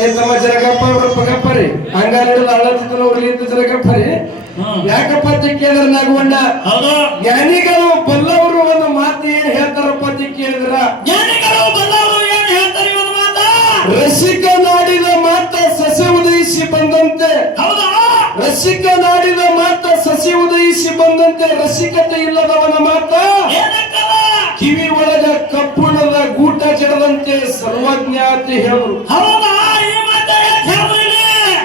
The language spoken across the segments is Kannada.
ಏನ್ ತಮ್ಮ ಜರ ಗಪ್ಪ ಗಪ್ಪರಿ ಹಂಗಾರ ಅಳ್ಳತ್ತಿದ್ರು ಉರ್ಲಿದ್ದು ಜರ ಗಪ್ಪರಿ ಯಾಕಪ್ಪ ಅಂತ ಕೇಳಿದ್ರ ನಗುವಣ್ಣ ಜ್ಞಾನಿಗಳು ಬಲ್ಲವರು ಒಂದು ಮಾತು ಏನ್ ಹೇಳ್ತಾರಪ್ಪ ಅಂತ ಕೇಳಿದ್ರ ಜ್ಞಾನಿಗಳು ಬಲ್ಲವರು ಏನ್ ಹೇಳ್ತಾರೆ ಒಂದು ಮಾತ ರಸಿಕ ನಾಡಿದ ಮಾತ ಸಸಿ ಉದಯಿಸಿ ಬಂದಂತೆ ಹೌದಾ ರಸಿಕ ನಾಡಿದ ಮಾತ ಸಸಿ ಉದಯಿಸಿ ಬಂದಂತೆ ರಸಿಕತೆ ಇಲ್ಲದವನ ಮಾತ ಕಿವಿ ಒಳಗ ಕಪ್ಪುಣದ ಗೂಟ ಜಡದಂತೆ ಸರ್ವಜ್ಞಾತಿ ಹೇಳರು ಹೌದಾ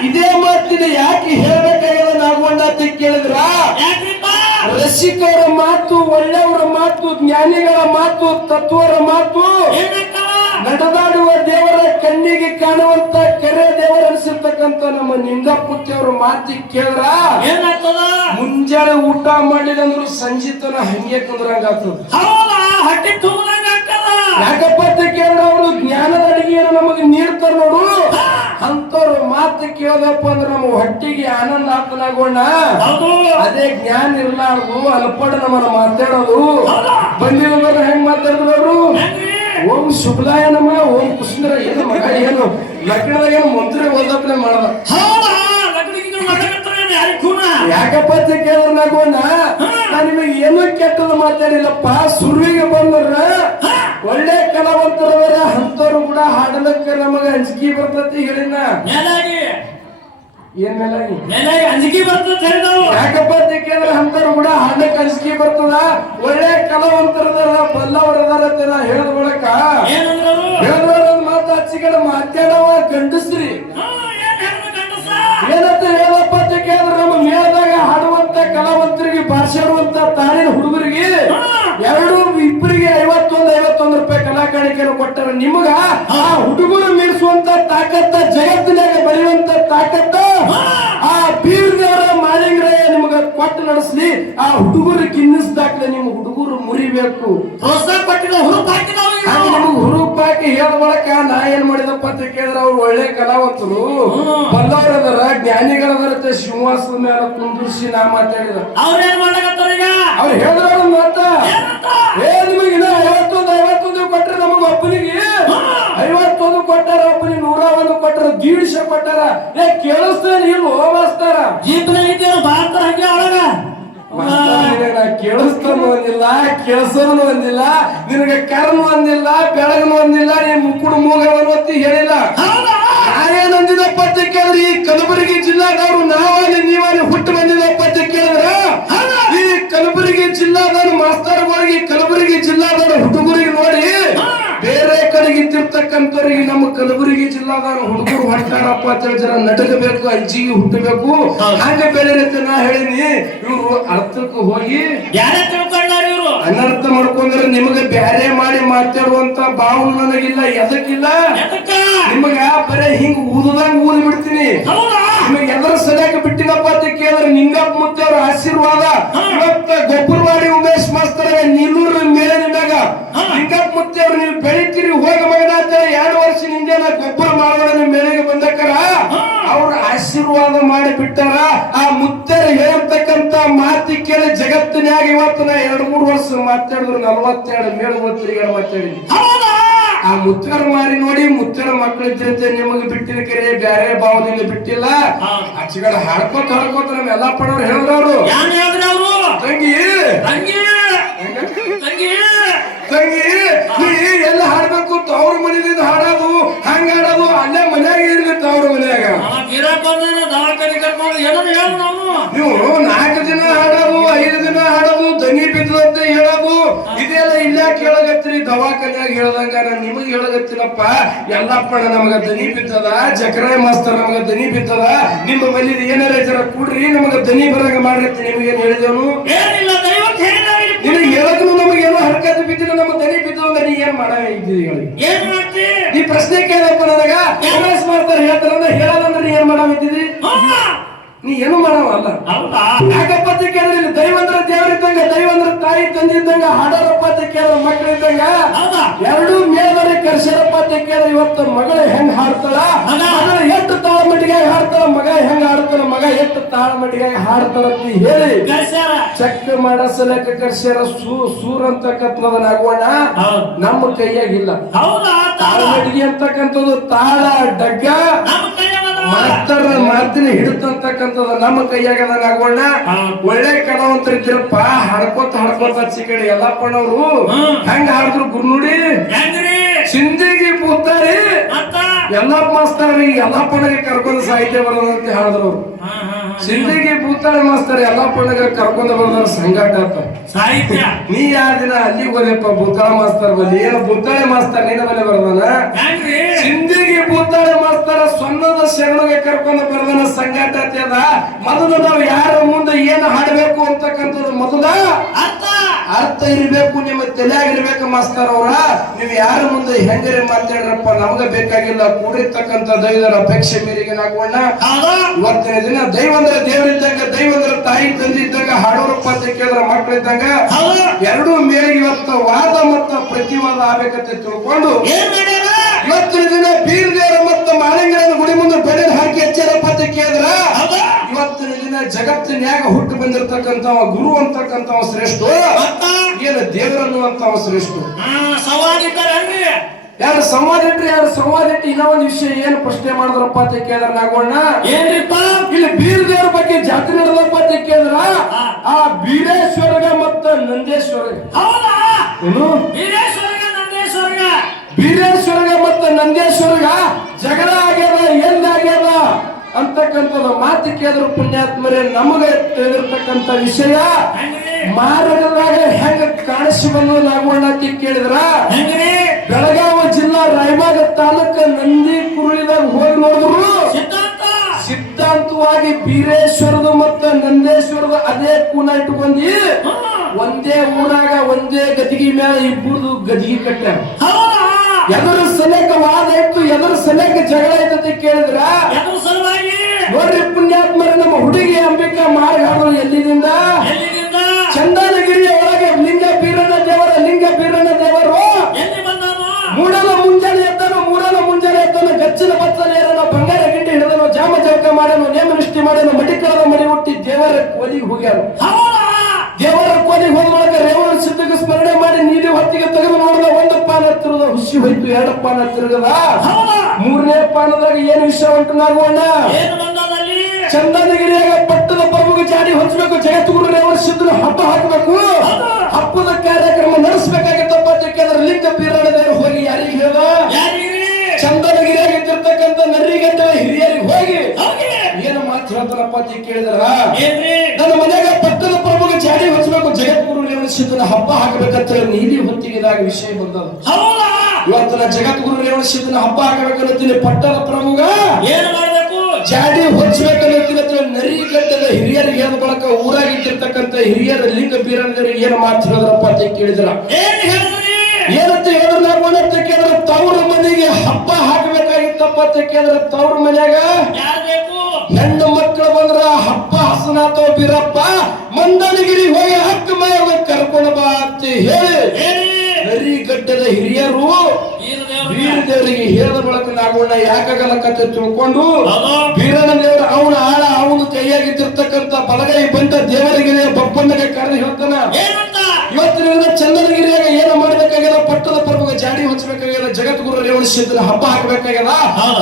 ಇದೇ ಮಾತಿನ ಯಾಕೆ ಹೇಳ್ಬೇಕಾಗಿಲ್ಲ ನಾಗವಣ್ಣ ಅಂತ ಕೇಳಿದ್ರ ರಸಿಕರ ಮಾತು ಒಳ್ಳೆಯವರ ಮಾತು ಜ್ಞಾನಿಗಳ ಮಾತು ತತ್ವರ ಮಾತು ನಡೆದಾಡುವ ದೇವರ ಕಣ್ಣಿಗೆ ಕಾಣುವಂತ ಕೆರೆ ದೇವರ ಅನಿಸಿರ್ತಕ್ಕಂಥ ನಮ್ಮ ನಿಂಗಪುತ್ತಿಯವ್ರ ಮಾತಿ ಕೇಳಿದ್ರ ಮುಂಜಾನೆ ಊಟ ಮಾಡಿದಂದ್ರು ಸಂಜಿತನ ಹಂಗೆ ಕುಂದ್ರಂಗಾಗ್ತದ ಯಾಕಪ್ಪ ಅಂತ ಕೇಳಿದ್ರ ಅವರು ಜ್ಞಾನದ ಅಡಿಗೆಯನ್ನು ನಮಗೆ ನೀಡ್ತಾರ ನೋಡು ಅಂತವ್ರ ಮಾತು ಕೇಳದಪ್ಪ ಅಂದ್ರೆ ನಮ್ಮ ಹೊಟ್ಟಿಗೆ ಆನಂದ ಆತನಾಗೋಣ ಅದೇ ಜ್ಞಾನ ಇರ್ಲಾರ್ದು ಅಲ್ಪಡ ನಮ್ಮನ್ನ ಮಾತಾಡೋದು ಬಂದಿಲ್ಲ ಹೆಂಗ್ ಮಾತಾಡಿದ್ರು ಅವರು ಓಂ ಶುಭಲಾಯ ನಮ ಓಂ ಕುಸುಂದರ ಏನು ಮಗ ಏನು ಲಗ್ನದಾಗ ಏನು ಮಂತ್ರ ಓದಪ್ಪನೆ ಮಾಡದ ಯಾಕಪ್ಪ ಅಂತ ಕೇಳಿದ್ರ ನಾಗೋಣ ನಾ ನಿಮಗೆ ಏನೂ ಕೆಟ್ಟದ ಮಾತಾಡಿಲ್ಲಪ್ಪ ಸುರುವಿಗೆ ಬಂದ್ರ ಒಳ್ಳೆ ಕಲಾವಂತರವರ ಅಂತವ್ರು ಕೂಡ ಹಾಡಲಕ್ಕ ನಮಗ ಅಂಜಿಕೆ ಬರ್ತತಿ ಹೇಳಿನ ಏನ್ ಮೇಲೆ ಅಂಜಿಕೆ ಬರ್ತದೆ ಯಾಕಪ್ಪ ಅಂತ ಕೇಳಿದ್ರೆ ಅಂತವ್ರು ಕೂಡ ಹಾಡಲಕ್ಕ ಅಂಜಿಕೆ ಬರ್ತದ ಒಳ್ಳೆ ಕಲಾವಂತರದಾರ ಬಲ್ಲವರದಾರ ಅಂತ ನಾ ಹೇಳಿದ ಬಳಕ ಹೇಳಿದ್ರ ಮಾತು ಹಚ್ಚಿಗಡೆ ಮಾತಾಡವ ಗಂಡಸ್ರಿ ಏನಂತ ಹೇಳಪ್ಪ ಅಂತ ಕೇಳಿದ್ರೆ ನಮ್ಮ ಮೇಳದಾಗ ಹಾಡುವಂತ ಕಲಾವಂತರಿಗೆ ಭಾಷಾಡುವಂತ ತಾಳಿನ ಹುಡುಗರಿಗೆ ಇಬ್ಬರಿಗೆ 51 ರೂಪಾಯಿ ಕಲಾಕಾಣಿಕೆಯನ್ನು ಕೊಟ್ಟರೆ ನಿಮಗ ಆ ಹುಡುಗರು ಮೀರಿಸುವಂತ ತಾಕತ್ತ ಜಗತ್ತಿನಾಗ ಬೆಳೆಯುವಂತ ತಾಕತ್ತ ಆ ಬೀರ್ ದೇವರ ಮಾಳಿಂಗ್ರಯ್ಯ ನಿಮಗ ಕೊಟ್ಟು ನಡೆಸ್ಲಿ ಆ ಹುಡುಗರು ಕಿನ್ನಿಸ್ದಾಕ್ಲೆ ನಿಮ್ಮ ಹುಡುಗರು ಮುರಿಬೇಕು ಹುರುಪ್ ಹಾಕಿ ಹೇಳ ಬಳಕ ನಾ ಏನ್ ಮಾಡಿದಪ್ಪ ಅಂತ ಕೇಳಿದ್ರೆ ಅವ್ರು ಒಳ್ಳೆ ಕಲಾವಂತರು ಬಲ್ಲವರದಾರ ಜ್ಞಾನಿಗಳದಾರ ಶಿವಾಸದ ಮೇಲೆ ಕುಂದಿರ್ಸಿ ನಾ ಮಾತಾಡಿದ ಅವ್ರು ಹೇಳಿದ್ರ ಮಾತ ನಿಮಗೆ 51 ಕೊಟ್ರೆ ನಮಗ ಒಬ್ಬನಿಗೆ 51 ಕೊಟ್ಟಾರ ಒಬ್ಬನಿಗೆ 101 ಕೊಟ್ಟಾರ 150 ಕೊಟ್ಟಾರ ಕೇಳಿಸ್ತಾರ ಇಲ್ವೋ ಮಾಸ್ತಾರ ಕೇಳಿಸ್ತಾನು ಒಂದಿಲ್ಲ ಕೇಳಿಸೋನು ಒಂದಿಲ್ಲ ನಿನಗೆ ಕರ್ಮ ಒಂದಿಲ್ಲ ಬೆಳಗನು ಒಂದಿಲ್ಲ ನೀನ್ ಮುಕ್ಕುಡು ಮೂಗವನ್ನು ಒತ್ತಿ ಹೇಳಿಲ್ಲ ನಾನೇನಂದಿದಪ್ಪ ಅಂತ ಕೇಳಿದ್ರೆ ಈ ಕಲಬುರಗಿ ಜಿಲ್ಲಾದವರು ನಾವಾಲಿ ನೀವಾಲಿ ಹುಟ್ಟು ಬಂದಿದಪ್ಪ ಅಂತ ಕೇಳಿದ್ರ ಈ ಕಲಬುರಗಿ ಜಿಲ್ಲಾದವರು ಮಾಸ್ತರ್ಗಳಿಗೆ ಕಲಬುರಗಿ ಜಿಲ್ಲಾದವರು ಹುಡುಗರಿಗೆ ನೋಡಿ ಬೇರೆ ಕಡೆಗೆ ಇದ್ದಿರ್ತಕ್ಕಂಥವ್ರಿಗೆ ನಮ್ಮ ಕಲಬುರಗಿ ಜಿಲ್ಲಾದವರು ಹುಡುಗರು ಹೊಂಟಾರಪ್ಪ ಅಂತ ಹೇಳಿ ಜನ ನಟಕಬೇಕು ಅಂಜಿಗೆ ಹುಟ್ಟಬೇಕು ಹಂಗೆ ಬೇರೆ ರೀತಿ ನಾ ಹೇಳಿನಿ ಇವ್ರು ಅರ್ಥಕ್ಕೆ ಹೋಗಿ ಅನರ್ಥ ಮಾಡ್ಕೊಂಡ್ರೆ ನಿಮಗೆ ಬ್ಯಾರೆ ಮಾಡಿ ಮಾತಾಡುವಂತ ಭಾವನೆ ನನಗಿಲ್ಲ ಎದಕ್ಕಿಲ್ಲ ನಿಮಗ ಬರೇ ಹಿಂಗ್ ಊದಂಗ್ ಊದ್ ಬಿಡ್ತೀನಿ ನಿಮಗೆ ಎದರ ಸರಿಯಾಗಿ ಬಿಟ್ಟಿನಪ್ಪ ಅಂತ ಕೇಳಿದ್ರೆ ನಿಂಗಪ್ಪ ಮುತ್ತೆ ಅವ್ರ ಆಶೀರ್ವಾದ ಇವತ್ತ ಗೊಬ್ಬರವಾಡಿ ಉಮೇಶ್ ಮಾಸ್ತರ ನೀಲೂರು ಮೇಲೆ ನಿಮ್ಮಾಗ ನಿಂಗಪ್ಪ ಮುತ್ತೆ ಅವ್ರು ನೀವು ಬೆಳಿತೀರಿ ಹೋಗ ಮಗನ ಅಂತ 2 ವರ್ಷ ಹಿಂದೆ ನಾ ಗೊಬ್ಬರ ಮಾಡೋಣ ನಿಮ್ ಮೇಲೆಗೆ ಬಂದಕ್ಕರ ಅವ್ರ ಆಶೀರ್ವಾದ ಮಾಡಿ ಬಿಟ್ಟಾರ ಆ ಮುತ್ತರ ಹೇಳ್ತಕ್ಕಂತ ಮಾತಿ ಕೇಳಿ ಜಗತ್ತಿನಾಗ ಇವತ್ತು ನಾ 2-3 ವರ್ಷ ಮಾತಾಡಿದ್ರು 42 ಮೇಳು ತಿರುಗಾಡ ಮಾತಾಡಿದ್ವಿ ಆ ಮುತ್ತರ ಮಾರಿ ನೋಡಿ ಮುತ್ತರ ಮಕ್ಕಳಿದ್ದಂತೆ ನಿಮಗೆ ಬಿಟ್ಟಿನ ಕೆರೆ ಬ್ಯಾರೆ ಭಾವದಿಂದ ಬಿಟ್ಟಿಲ್ಲ ಆಚೆಗಡ ಹಾಡ್ಕೋತ ನಾವೆಲ್ಲ ಪಡೋರು ಹೇಳಿದ್ರು ತಂಗಿ ನೀ ಎಲ್ಲ ಹಾಡ್ಬೇಕು ತವ್ರ ಮನೆಯಿಂದ ಹಾಡೋದು ಹಂಗ ಹಾಡೋದು ಅಲ್ಲೇ ಮನ್ಯಾಗ ಇರ್ಲಿ ತವ್ರ ಮನ್ಯಾಗ ನೀವು 4 ದಿನ ಹಾಡೋದು 5 ದಿನ ಹಾಡೋದು ದನಿ ಬಿದ್ದದಂತೆ ಹೇಳೋದು ಇದೆಲ್ಲ ಇಲ್ಲ ಕೇಳಗತ್ರಿ ದವಾಖಾನ್ಯಾಗ ಹೇಳ್ದಂಗ ನಾನು ನಿಮಗೆ ಹೇಳಗತ್ತೀನಪ್ಪ ಎಲ್ಲಪ್ಪ ನಮಗ ದನಿ ಬಿದ್ದದ ಜಕರಾಯ್ ಮಾಸ್ತರ್ ನಮಗ ದನಿ ಬಿದ್ದದ ನಿಮ್ಮ ಮನೆ ಏನಾರ ಜರ ಕೂಡ್ರಿ ನಮಗ ದನಿ ಬರಂಗ ಮಾಡ್ರಿ ನಿಮಗೇನು ಹೇಳಿದೆವನು ನಿನಗೆ ಹೇಳಕ್ಕೂ ನಮಗೇನೋ ಹರಕತ್ ಬಿದ್ದಿಲ್ಲ ನಮ್ಮ ದನಿ ಬಿದ್ದದ ನೀ ಏನ್ ಮಾಡ ಈ ಪ್ರಶ್ನೆ ಕೇಳಪ್ಪ ನನಗ ಉಮೇಶ್ ಮಾಸ್ತರ್ ಹೇಳ್ತಾರ ಹೇಳಲ್ಲ ನೀ ಏನ್ ಮಾಡಾವಿದ್ದಿ ನೀ ಏನು ಮಾಡವಲ್ಲ ಯಾಕಪ್ಪ ಅಂತ ಕೇಳಿದ್ರೆ ದೈವಂದ್ರ ದೇವರಿದ್ದಂಗ ದೈವಂದ್ರ ತಾಯಿ ತಂದಿದ್ದಂಗ ಹಾಡೋರಪ್ಪ ಅಂತ ಕೇಳಿದ್ರೆ ಮಕ್ಕಳಿದ್ದಂಗ 2 ಮೇಲ್ವರೆ ಕರ್ಸ್ಯಾರಪ್ಪ ಅಂತ ಕೇಳಿದ್ರೆ ಇವತ್ತು ಮಗಳು ಹೆಂಗ್ ಹಾಡ್ತಾಳ ಮಗಳು ಎಷ್ಟು ತಾಳ ಮಟ್ಟಿಗೆ ಹಾಡ್ತಾಳ ಮಗ ಹೆಂಗ್ ಹಾಡ್ತಾಳ ಮಾಸ್ತನ ಮಗ ಎಷ್ಟು ತಾಳಮಟ್ಟಿಗಾಗಿ ಹಾಡ್ತಾರಂತ ಹೇಳಿ ಕರ್ಸ್ಯಾರ. ಚೆಕ್ ಮಾಡಸಲಕ್ಕ ಕರ್ಸ್ಯಾರ. ಸೂರ್ ಅಂತಕ್ಕಂಥದ ನಾಗೋಣ ಹೌದು. ನಮ್ಮ ಕೈಯಾಗಿಲ್ಲ. ಹೌದಾ? ತಾಳಮಟ್ಟಿಗೆ ಅಂತಕ್ಕಂಥದ್ದು ತಾಳ ಡಗ್ಗ ನಮ್ಮ ಕೈಯಾಗ ಅದಾವ. ಮಾಸ್ತರ ಮಾತಿನ ಹಿಡಿತಂತಕ್ಕಂಥದ್ದು ನಮ್ಮ ಕೈಯಾಗದ ನಾಗೋಣ. ಒಳ್ಳೆ ಕಲಾವಂತರಿದ್ರಪ್ಪ, ಹಾಡ್ಕೋತ ಚಿಕಡಿ ಎಲ್ಲಪ್ಪನವ್ರು ಹೆಂಗ ಹಾಡಿದ್ರು ಗುರುನುಡಿ ಹೆಂಗ್ರಿ? ಸಿಂಧಿಗೆ ಕೂತಾರೆ ಮತ್ತ? ಎಲ್ಲಪ್ಪ ಮಾಸ್ತರ್ರಿಗೆ ಎಲ್ಲಪ್ಪನಿಗೆ ಕರ್ಕೊಂಡು ಸಾಹಿತ್ಯ ಬರೋದಂತ ಹೇಳಿದ್ರು ಅವ್ರು. ಸಿಂಧಿಗೆ ಭೂತಾಳೆ ಮಾಸ್ತರ್ ಎಲ್ಲಪ್ಪನಿಗೆ ಕರ್ಕೊಂಡು ಬಂದ್ರ ಸಂಗಾಟ ಅಂತ ಸಾಹಿತ್ಯ. ನೀ ಯಾವ ದಿನ ಅಲ್ಲಿಗೆ ಹೋದಪ್ಪ ಭೂತಾಳ ಮಾಸ್ತರ್ ಬಲ್ಲಿ? ಏನು ಭೂತಾಳೆ ಮಾಸ್ತರ್ ನಿನ್ನ ಬಲ್ಲಿ ಬರ್ದಾನ? ಹೆಂಗ್ರಿ? ಸಿಂಧಿಗೆ ಭೂತಾಳೆ ಮಾಸ್ತರ ಸೊನ್ನದ ಶರಣಗೆ ಕರ್ಕೊಂಡು ಬರ್ದಾನ ಸಂಗಾಟ ಅದ. ಮೊದಲು ನಾವು ಯಾರ ಮುಂದೆ ಏನು ಹಾಡಬೇಕು ಅಂತಕ್ಕಂಥದ್ದು ಮೊದಲ ಅರ್ಥ ಇರ್ಬೇಕು, ನಿಮ್ಮ ತಲೆಯಾಗಿರ್ಬೇಕು ಮಾಸ್ತರ್ ಅವ್ರ. ನೀವು ಯಾರ ಮುಂದೆ ಹೆಂಗರೆ ಮಾತಾಡ್ರಪ್ಪ, ನಮಗ ಬೇಕಾಗಿಲ್ಲ. ಕೂಡಿರ್ತಕ್ಕಂಥ ದೈವರ ಅಪೇಕ್ಷೆ ಮೇರೆಗೆ ನಾಗೋಣ. ಇವತ್ತಿನ ದಿನ ದೈವ ಅಂದ್ರೆ ದೇವರಿದ್ದಂಗ, ದೈವ ಅಂದ್ರೆ ತಾಯಿ ತಂದೆ ಇದ್ದಂಗ, ಹಾಡೋರಪ್ಪ ಅಂತ ಕೇಳಿದ್ರ ಮಕ್ಕಳಿದ್ದಂಗ. ಎರಡೂ ಮೇರೆಗೆ ಇವತ್ತು ವಾದ ಮತ್ತ ಪ್ರತಿವಾದ ಆಗ್ಬೇಕಂತ ತಿಳ್ಕೊಂಡು ಇವತ್ತಿನ ದಿನ ಬೀರ್ ದೇವರ ಮತ್ತು ಮಾಳಿಂಗರ ಗುಡಿ ಮುಂದೆ ಬೆಳೆ ಹಾಕಿ ಹೆಚ್ಚರಪ್ಪ ಅಂತ ಕೇಳಿದ್ರ ಇವತ್ತಿನ ದಿನ ಜಗತ್ತಿನ್ಯಾಗ ಹುಟ್ಟು ಬಂದಿರತಕ್ಕಂಥವ ಗುರು ಅಂತಕ್ಕಂಥವ ಶ್ರೇಷ್ಠ, ಏನು ದೇವರನ್ನು ಅಂತವ ಶ್ರೇಷ್ಠ. ಎರಡು ಸಂವಾದ ಇಟ್ಟು ಇನ್ನೂ ಒಂದು ವಿಷಯ ಏನು ಪ್ರಶ್ನೆ ಮಾಡಿದ್ರಪ್ಪ ಅಂತ ಕೇಳಿದ್ರ ನಾಗೋಣ. ಏನ್ರಿಪ್ಪ? ಇಲ್ಲಿ ಬೀರ್ ದೇವರ ಬಗ್ಗೆ ಜಾತ್ರೆ ನಡೆದಪ್ಪ ಅಂತ ಕೇಳಿದ್ರ ಆ ಬೀರೇಶ್ವರಗ ಮತ್ತ ನಂದೇಶ್ವರಗ. ಹೌದಾ? ಏನು? ಬೀರೇಶ್ವರಗ ಮತ್ತ ನಂದೇಶ್ವರಗ ಜಗಳ ಆಗ್ಯದ, ಎಲ್ಲಾಗ್ಯದ ಅಂತಕ್ಕಂಥದ್ದು ಮಾತು ಕೇಳಿದ್ರು ಪುಣ್ಯಾತ್ಮರೇ. ನಮಗೆ ತಿಳಿದಿರ್ತಕ್ಕಂಥ ವಿಷಯ ಮಾರ್ಗದಾಗ ಹೆಂಗ ಕಾಣಿಸಿ ಬಂದು ನಾಗೋಣ ಅಂತ ಕೇಳಿದ್ರ ಬೆಳಗಾವಿ ಜಿಲ್ಲಾ ರಾಯಬಾಗ ತಾಲೂಕ ನಂದಿ ಕುರುಳಿದಾಗ ಹೋಗಿ ನೋಡಿದ್ರು ಸಿದ್ಧಾಂತವಾಗಿ ಬೀರೇಶ್ವರದ ಮತ್ತ ನಂದೇಶ್ವರದ ಅದೇ ಕೂನ ಇಟ್ಟುಕೊಂಡಿ ಒಂದೇ ಊರಾಗ ಒಂದೇ ಗದಿಗೆ ಮೇಲೆ ಇಬ್ಬರದು ಗದಿಗೆ ಕಟ್ಟಾರ. ಎದರ ಸಲಕ ವಾದ ಇತ್ತು, ಎದರ ಸಲಕ ಜಗಳ ಐತಂತ ಕೇಳಿದ್ರ ನೋಡ್ರಿ ಪುಣ್ಯಾತ್ಮರ, ನಮ್ಮ ಹುಡುಗಿ ಅಂಬಿಕಾ ಮಾರ್ಗ ಹಾಡೋದು ಎಲ್ಲಿದಿಂದ? ಚಂದನಗಿರಿಯ ಒಳಗೆ ಲಿಂಗ ಬೀರಣ್ಣ ದೇವರು ಮೂಡಲ ಮುಂಜಾನೆ ಎತ್ತನು ಗಚ್ಚಿನ ಬತ್ತನೇರನ ಬಂಗಾರ ಗಿಂಡಿ ಹಿಡಿದನು, ಜಾಮ ಜಳಕ ಮಾಡನು, ನೇಮ ನಿಷ್ಠೆ ಮಾಡನು, ಮಡಿಕಳದ ಮಡಿ ಹುಟ್ಟಿ ದೇವರ ಕೋಲಿಗೆ ಹೋಗ್ಯಾನು. ದೇವರ ಕೋಲಿಗೆ ಹೋದ ರೇವಣ ಸಿದ್ಧಗೆ ಸ್ಮರಣೆ ಮಾಡಿ ನೀಲಿ ಹೊತ್ತಿಗೆ ತೆಗೆದು ನೋಡಿದ. ಒಂದು ಪಾನ ತಿರುದ ಹುಸಿ ಹೋಯ್ತು, ಎರಡು ಪಾನ ತಿರುಗದ. ಮೂರನೇ ಪಾನದಾಗ ಏನು ವಿಷಯ ಉಂಟು ನಾಗೋಣ? ಚಂದನಗಿರಿಯಾಗ ಪಟ್ಟದ ಪ್ರಭುಗೆ ಜಾಡಿ ಹೊಂಚಬೇಕು, ಜಗದ್ಗುರು ರೇವಣ ಸಿದ್ಧನ ಹಬ್ಬ ಹಾಕಬೇಕು, ಹಬ್ಬದ ಕಾರ್ಯಕ್ರಮ ನಡೆಸಬೇಕಾಗಿತ್ತಪ್ಪ ಅಂತ ಕೇಳಿದ್ರೆ ಲಿಂಗ ಬೀರಣ್ಣ ದೇವರು ಹೋಗಿ ಯಾರಿಗೆ ಹೇಳ್ದ? ಚಂದನಗಿರಿಯಾಗ ಇದ್ದಿರ್ತಕ್ಕಂಥ ನರಿಗಂಡ ಹಿರಿಯರಿಗೆ ಹೋಗಿ ಏನು ಮಾತು ಹೇಳ್ತಾರಪ್ಪ ಅಂತ ಕೇಳಿದ್ರ ನನ್ನ ಮನೆಯಾಗ ಪಟ್ಟದ ಪ್ರಭುಗೆ ಜಾಡಿ ಹೊಂಚಬೇಕು, ಜಗದ್ಗುರು ರೇವಣ ಸಿದ್ಧನ ಹಬ್ಬ ಹಾಕಬೇಕಂತ ನೀಲಿ ಹೊತ್ತಿಗೆದಾಗ ವಿಷಯ ಬಂದದ. ಇವತ್ತಿನ ಜಗದ್ಗುರು ರೇವಣ ಸಿದ್ಧನ ಹಬ್ಬ ಹಾಕಬೇಕನ್ನತ್ತೀನಿ. ಪಟ್ಟದ ಪ್ರಭುಗ ಏನು ಮಾಡಬೇಕು? ಜಾಡಿ ಹೊಚ್ಚಬೇಕನ್ನತ್ತೀನಿ. ನರಿಗಡ್ಡದ ಹಿರಿಯರಿಗೆ ಹೇಳಿದ ಬಳಕ ಊರಾಗಿದ್ದಿರ್ತಕ್ಕಂಥ ಹಿರಿಯರ ಲಿಂಗ ಬೀರಣ್ಣರಿಗೆ ಏನು ಮಾತು ಹೇಳಿದ್ರಪ್ಪ ಅಂತ ಕೇಳಿದ್ರ ಏನಂತ ಹೇಳಿದ್ರ ನಾವಂತ ಕೇಳಿದ್ರ ತವ್ರ ಮನೆಗೆ ಹಬ್ಬ ಹಾಕಬೇಕಾಗಿತ್ತಪ್ಪ ಅಂತ ಕೇಳಿದ್ರ ತವ್ರ ಮನ್ಯಾಗ ಹೆಣ್ಣು ಮಕ್ಕಳು ಬಂದ್ರ ಹಬ್ಬ ಹಸನಾಥೋ ಬೀರಪ್ಪ ಮಂದನಗಿರಿ ಹೋಗಿ ಹಕ್ಕ ಮೇಲೆ ಕರ್ಕೊಂಡು ಬಾ ಅಂತ ಹೇಳಿ ನರಿಗಡ್ಡದ ಹಿರಿಯರು ಬೀರ ದೇವರಿಗೆ ಹೇಳಿದ ಬಳಕ ನಾಗೋಣ ಯಾಕಾಗಲಕತ್ತ ತಿಳ್ಕೊಂಡು ಬೀರಣ್ಣ ದೇವರು ಅವನ ಆಳ ಅವನ ಕೈಯಾಗಿದ್ದಿರ್ತಕ್ಕಂಥ ಬಲಗೈ ಬಂದ ದೇವರಿಗೆ ಬಪ್ಪಣ್ಣಗೆ ಕರೆದು ಹೇಳ್ತಾನ. ಇವತ್ತಿನ ಚಂದನಗಿರಿಯಾಗ ಏನು ಮಾಡ್ಬೇಕಾಗ್ಯದ? ಪಟ್ಟದ ಪ್ರಭುಗೆ ಜಾಡಿ ಹೊಂಚಬೇಕಾಗ್ಯದ, ಜಗದ್ಗುರು ರೇವಣ ಸಿದ್ಧನ ಹಬ್ಬ ಹಾಕಬೇಕಾಗ್ಯದ,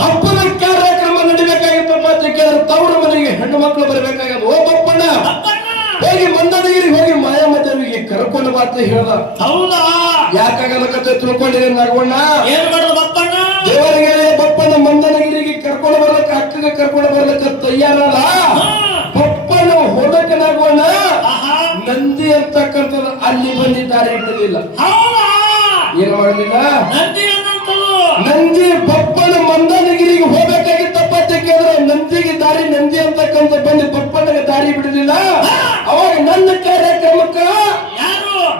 ಹಬ್ಬದ ಕಾರ್ಯಕ್ರಮ ನಡಿಬೇಕಾಗಿತ್ತಪ್ಪ ಅಂತ ಕೇಳಿದ್ರೆ ತವ್ರ ಮನೆಗೆ ಹೆಣ್ಣು ಮಕ್ಕಳು ಬರಬೇಕಾಗ್ಯದ. ಓ ಬಪ್ಪಣ್ಣ ಹೋಗಿ ಮಂದನಗಿರಿ ಹೋಗಿ ಮಾಯಮ್ಮ ದೇವಿಗೆ ಕರ್ಕೊಂಡು ಬಾ ಅಂತ ಹೇಳ್ದ. ಹೌದಾ? ಯಾಕಾಗಲಕತ್ತ ತಿಳ್ಕೊಂಡಿರಿ ನಾಗೋಣ? ಏನ್ ಮಾಡೋದು ಬಪ್ಪಣ್ಣ? ದೇವರಿಗೆ ಬಪ್ಪಣ್ಣ ಮಂದನಗಿರಿಗೆ ಕರ್ಕೊಂಡು ಬರ್ಲಕ್ಕ, ಅಕ್ಕಗೆ ಕರ್ಕೊಂಡು ಬರ್ಲಕ್ಕ ತಯಾರಲ್ಲ. ಬಪ್ಪಣ್ಣ ಹೋದಕ್ಕೆ ನಾಗೋಣ ನಂದಿ ಅಂತಕ್ಕಂಥದ್ದು ಅಲ್ಲಿ ಬಂದಿದ್ದಾರೆ ಇಡಲಿಲ್ಲ. ಏನು ಮಾಡಲಿಲ್ಲ? ನಂದಿ ಬಪ್ಪನ ಮಂದನಗಿರಿಗೆ ಹೋಗ್ಬೇಕಾಗಿತ್ತಪ್ಪ ಅಂತ ಕೇಳಿದ್ರೆ ನಂದಿಗೆ ದಾರಿ ನಂದಿ ಅಂತಕ್ಕಂಥ ಬಂದು ಬಪ್ಪನಿಗೆ ದಾರಿ ಬಿಡಲಿಲ್ಲ. ಅವಾಗ ನನ್ನ ಕಾರ್ಯಕ್ರಮಕ್ಕ